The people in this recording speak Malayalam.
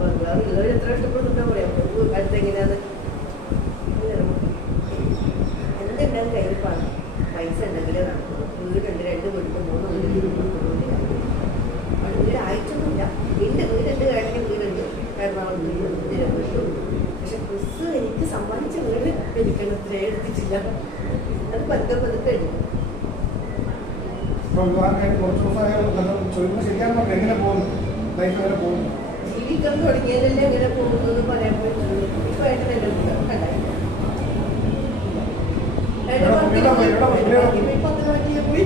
ബംഗ്ലാവ് ഉള്ളവർ എത്ര ഇഷ്ടപ്പെടുന്നുണ്ടോ പറയാം അടുത്തെങ്ങനെയാന്ന് എന്തുണ്ടാകും കയ്യിൽ പൈസ ഉണ്ടെങ്കിലേ നടക്കും. വീടുണ്ട്, 2 വീടുണ്ട്, 3 വീടുണ്ട്. അവിടെ വീട് ആയിട്ടൊന്നുമില്ല. വീടുണ്ട്, ഏട്ടൻ്റെ വീടുണ്ട്, എറണാകുളത്ത് വീട്. പക്ഷെ ക്രിസ് എനിക്ക് സമ്മാനിച്ച വീട് എടുക്കണത്തിലേ എടുത്തിട്ടില്ല. അത് പതുക്കെ പതുക്കെ എടുക്കും. ജീവിക്കാൻ തുടങ്ങിയാലല്ലേ എങ്ങനെ പോകുന്നത് പറയാൻ പറ്റുള്ളൂ. ഇപ്പൊ ഏട്ടനല്ലേ കണ്ടായി 10 പോയി